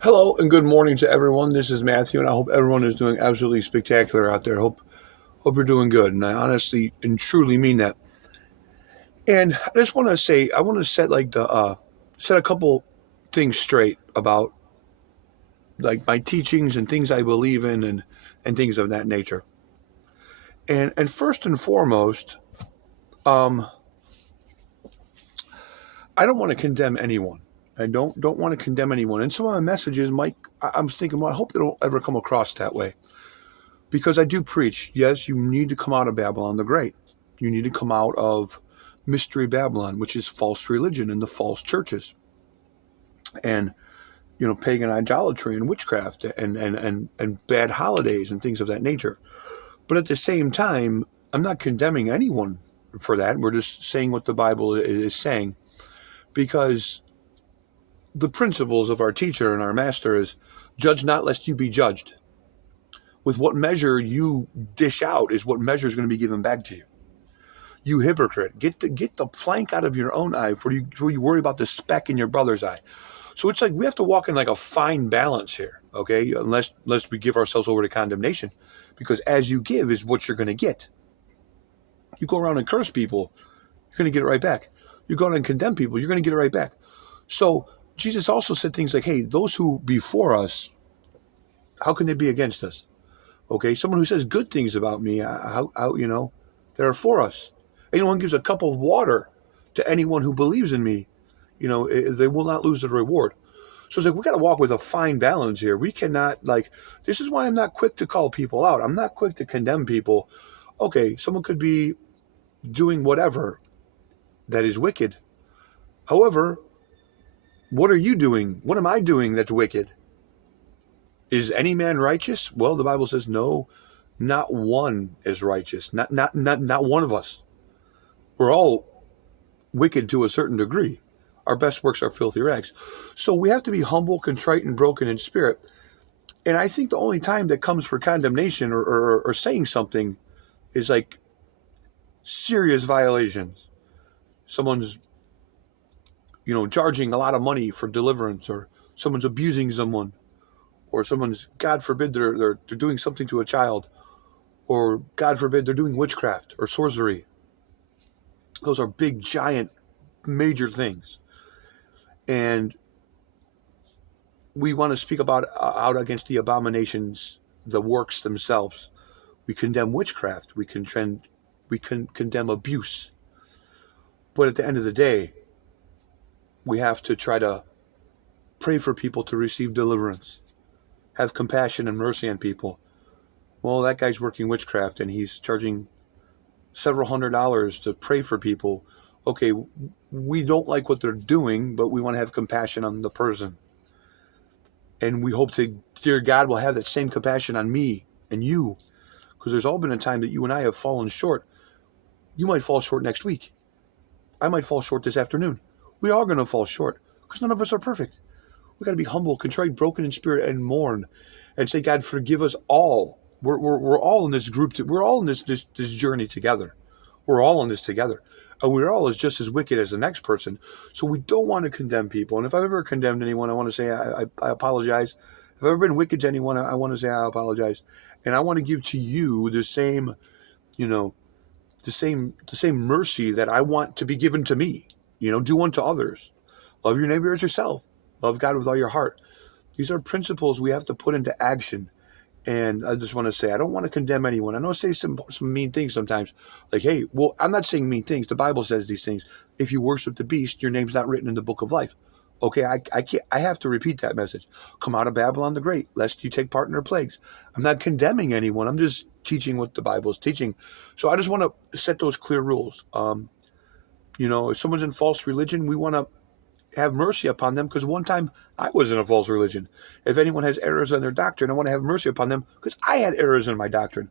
Hello and good morning to everyone. This is Matthew, and I hope everyone is doing absolutely spectacular out there. Hope you're doing good, and I honestly and truly mean that. And I just want to say, I want to set set a couple things straight about like my teachings and things I believe in, and things of that nature. And first and foremost, um, I don't want to condemn anyone. I don't want to condemn anyone. And some of my messages might, I'm thinking, well, I hope they don't ever come across that way. Because I do preach, yes, you need to come out of Babylon the Great. You need to come out of Mystery Babylon, which is false religion and the false churches, and pagan idolatry and witchcraft and bad holidays and things of that nature. But at the same time, I'm not condemning anyone for that. We're just saying what the Bible is saying, because the principles of our teacher and our master is judge not lest you be judged. With what measure you dish out is what measure is going to be given back to you. You hypocrite, get the plank out of your own eye before you worry about the speck in your brother's eye. So it's like we have to walk in like a fine balance here, okay? Unless we give ourselves over to condemnation, because as you give is what you're going to get. You go around and curse people, you're going to get it right back. You go around and condemn people, you're going to get it right back. So Jesus also said things like, "Hey, those who before us, how can they be against us?" Okay, someone who says good things about me, how they're for us. Anyone gives a cup of water to anyone who believes in me, they will not lose the reward. So it's like we got to walk with a fine balance here. We cannot this is why I'm not quick to call people out. I'm not quick to condemn people. Okay, someone could be doing whatever that is wicked. However, what are you doing? What am I doing that's wicked? Is any man righteous? Well, the Bible says no, not one is righteous. Not one of us. We're all wicked to a certain degree. Our best works are filthy rags. So we have to be humble, contrite, and broken in spirit. And I think the only time that comes for condemnation or saying something is like serious violations. Someone's, charging a lot of money for deliverance, or someone's abusing someone, or someone's, God forbid, they're doing something to a child, or God forbid, they're doing witchcraft or sorcery. Those are big, giant, major things. And we want to speak about out against the abominations, the works themselves. We condemn witchcraft. We can condemn abuse. But at the end of the day, we have to try to pray for people to receive deliverance. Have compassion and mercy on people. Well, that guy's working witchcraft and he's charging several $100s to pray for people. Okay, we don't like what they're doing, but we want to have compassion on the person. And we hope to, dear God, will have that same compassion on me and you. Because there's all been a time that you and I have fallen short. You might fall short next week. I might fall short this afternoon. We are going to fall short because none of us are perfect. We got to be humble, contrite, broken in spirit, and mourn, and say, God, forgive us all. We're all in this group. We're all in this journey together. We're all in this together. And we're all just as wicked as the next person. So we don't want to condemn people. And if I've ever condemned anyone, I want to say I apologize. If I've ever been wicked to anyone, I want to say I apologize. And I want to give to you the same, the same mercy that I want to be given to me. Do unto others. Love your neighbor as yourself. Love God with all your heart. These are principles we have to put into action. And I just want to say, I don't want to condemn anyone. I know I say some mean things sometimes. Like, hey, well, I'm not saying mean things. The Bible says these things. If you worship the beast, your name's not written in the book of life. Okay, I can't. I have to repeat that message. Come out of Babylon the Great, lest you take part in her plagues. I'm not condemning anyone. I'm just teaching what the Bible is teaching. So I just want to set those clear rules. If someone's in false religion, we want to have mercy upon them, because one time I was in a false religion. If anyone has errors in their doctrine, I want to have mercy upon them because I had errors in my doctrine.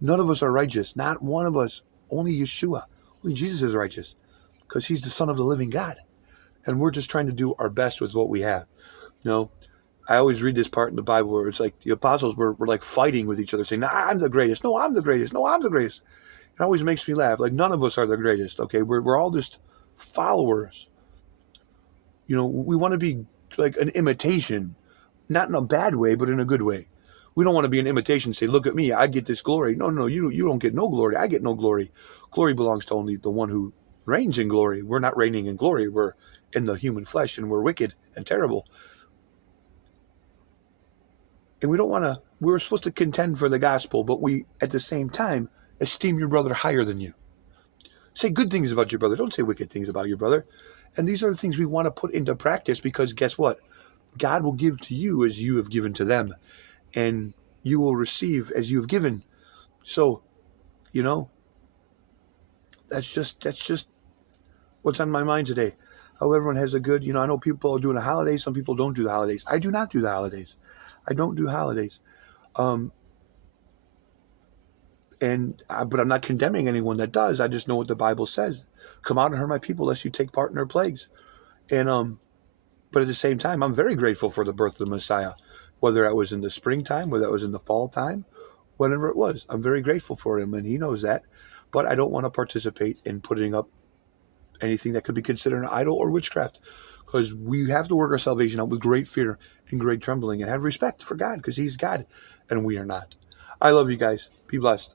None of us are righteous. Not one of us. Only Yeshua. Only Jesus is righteous because he's the Son of the living God. And we're just trying to do our best with what we have. I always read this part in the Bible where it's like the apostles were like fighting with each other, saying, "No, I'm the greatest. No, I'm the greatest. No, I'm the greatest." It always makes me laugh. Like, none of us are the greatest. Okay, we're all just followers. We want to be like an imitation, not in a bad way, but in a good way. We don't want to be an imitation, say, look at me, I get this glory. No, no, you don't get no glory. I get no glory. Glory belongs to only the one who reigns in glory. We're not reigning in glory. We're in the human flesh, and we're wicked and terrible. And we don't want to, we're supposed to contend for the gospel, but we, at the same time, esteem your brother higher than you. Say good things about your brother. Don't say wicked things about your brother. And these are the things we want to put into practice, because guess what? God will give to you as you have given to them, and you will receive as you have given. So, you know, that's just what's on my mind today. How everyone has a good, I know people are doing the holidays. Some people don't do the holidays. I do not do the holidays. I don't do holidays. But I'm not condemning anyone that does. I just know what the Bible says. Come out and hurt my people, lest you take part in their plagues. And but at the same time, I'm very grateful for the birth of the Messiah, whether that was in the springtime, whether that was in the fall time, whatever it was. I'm very grateful for him, and he knows that. But I don't want to participate in putting up anything that could be considered an idol or witchcraft, because we have to work our salvation out with great fear and great trembling, and have respect for God, because he's God and we are not. I love you guys. Be blessed.